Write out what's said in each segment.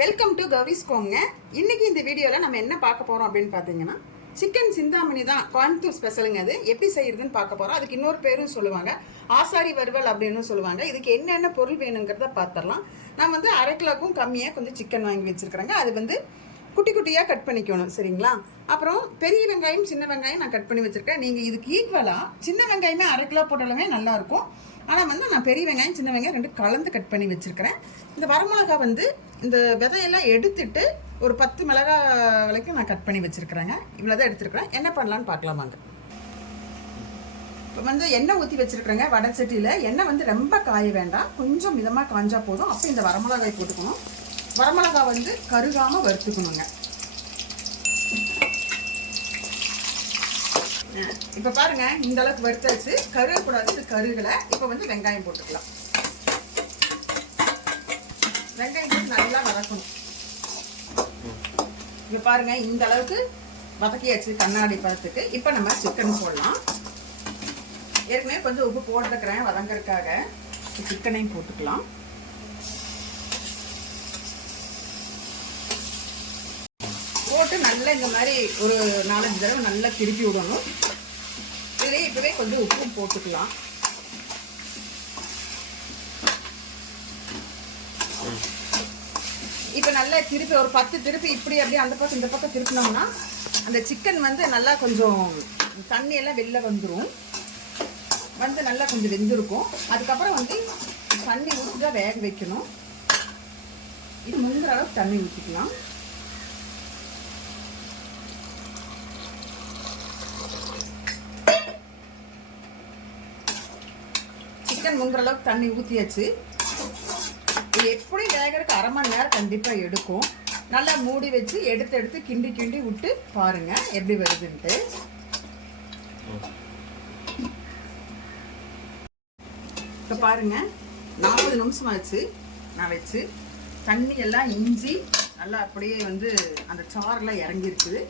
Welcome to கவிஸ்கோங்க. இன்னைக்கு இந்த வீடியோவில் நம்ம என்ன பார்க்க போகிறோம் அப்படின்னு பார்த்தீங்கன்னா, சிக்கன் சிந்தாமணி தான் கோயம்புத்தூர் ஸ்பெஷலுங்க. அது எப்படி செய்யறதுன்னு பார்க்க போகிறோம். அதுக்கு இன்னொரு பேரும் சொல்லுவாங்க, ஆசாரி வறுவல் அப்படின்னு சொல்லுவாங்க. இதுக்கு என்னென்ன பொருள் வேணுங்கிறத பார்த்துடலாம். நான் வந்து 1/2 கிலோக்கும் கம்மியாக கொஞ்சம் சிக்கன் வாங்கி வச்சுருக்கிறேங்க. அது வந்து குட்டி குட்டியாக கட் பண்ணிக்கணும், சரிங்களா? அப்புறம் பெரிய வெங்காயம் சின்ன வெங்காயம் நான் கட் பண்ணி வச்சுருக்கேன். நீங்கள் இதுக்கு ஈக்குவலாக சின்ன வெங்காயமே 1/2 கிலோ போட்டாலுமே நல்லாயிருக்கும். ஆனால் வந்து நான் பெரிய வெங்காயம் சின்ன வெங்காயம் 2 கலந்து கட் பண்ணி வச்சுருக்கிறேன். இந்த வரமிளகா வந்து இந்த விதையெல்லாம் எடுத்துட்டு ஒரு 10 மிளகா வரைக்கும் நான் கட் பண்ணி வச்சுருக்கிறேங்க. இவ்வளோ தான் எடுத்துருக்கிறேன். என்ன பண்ணலான்னு பார்க்கலாம் வாங்க. இப்போ வந்து எண்ணெய் ஊற்றி வச்சுருக்கிறேங்க வடை சட்டியில். எண்ணெய் வந்து ரொம்ப காய வேண்டாம், கொஞ்சம் மிதமாக காஞ்சா போதும். அப்போ இந்த வரமிளகாய் போட்டுக்கணும். வரமிளகா வந்து கருகாமல் வறுத்துக்கணுங்க. இப்போ பாருங்க, இந்த அளவுக்கு வறுத்தாச்சு. கருகக்கூடாது, இது கருகலை. இப்போ வந்து வெங்காயம் போட்டுக்கலாம். வெங்காயம் போட்டு நல்லா வதக்கணும். இப்போ பாருங்க, இந்த அளவுக்கு வதக்கியாச்சு கண்ணாடி பதத்துக்கு. இப்போ நம்ம சிக்கன் போடலாம். ஏற்கனவே கொஞ்சம் உப்பு போட்டுக்கிறேன் வதங்கறதுக்காக. சிக்கனையும் போட்டுக்கலாம். போட்டு நல்லா இந்த மாதிரி ஒரு 4-5 தடவை நல்லா திருப்பி விடணும். இதுலேயே இப்போவே கொஞ்சம் உப்பும் போட்டுக்கலாம். இப்போ நல்லா திருப்பி ஒரு 10 திருப்பி இப்படி அப்படியே அந்த பக்கம் இந்த பக்கம் திருப்பினோம்னா அந்த சிக்கன் வந்து நல்லா கொஞ்சம் தண்ணியெல்லாம் வெளில வந்துடும். வந்து நல்லா கொஞ்சம் வெந்திருக்கும். அதுக்கப்புறம் வந்து தண்ணி ஊற்றி தான் வேக வைக்கணும். இது முங்குற அளவுக்கு தண்ணி ஊற்றிக்கலாம். சிக்கன் முங்குற அளவுக்கு தண்ணி ஊற்றியாச்சு. இது எப்படி வேகிறதுக்கு 1/2 மணி நேரம் கண்டிப்பாக எடுக்கும். நல்லா மூடி வச்சு எடுத்து கிண்டி கிண்டி விட்டு பாருங்க எப்படி வருதுன்ட்டு. இப்போ பாருங்க, 40 நிமிஷம் ஆச்சு நான் வச்சு. தண்ணி எல்லாம் இஞ்சி நல்லா அப்படியே வந்து அந்த சாரெல்லாம் இறங்கிருக்குது.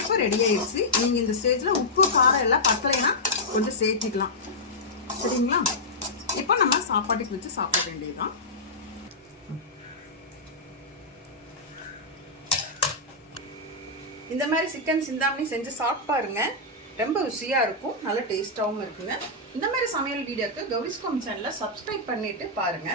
இப்போ ரெடி ஆயிடுச்சு. நீங்கள் இந்த ஸ்டேஜில் உப்பு காரம் எல்லாம் பத்தலைன்னா கொஞ்சம் சேர்த்திக்கலாம், சரிங்களா? இப்போ நம்ம சாப்பாட்டுக்கு வச்சு சாப்பிட வேண்டியதுதான். இந்த மாதிரி சிக்கன் சிந்தாமணி செஞ்சு சாப்பிட்டு பாருங்க. ரொம்ப ருசியாக இருக்கும், நல்ல டேஸ்ட்டாகவும் இருக்குங்க. இந்த மாதிரி சமையல் வீடியோக்கு கவிஸ்கோம் சேனலை சப்ஸ்கிரைப் பண்ணிட்டு பாருங்க.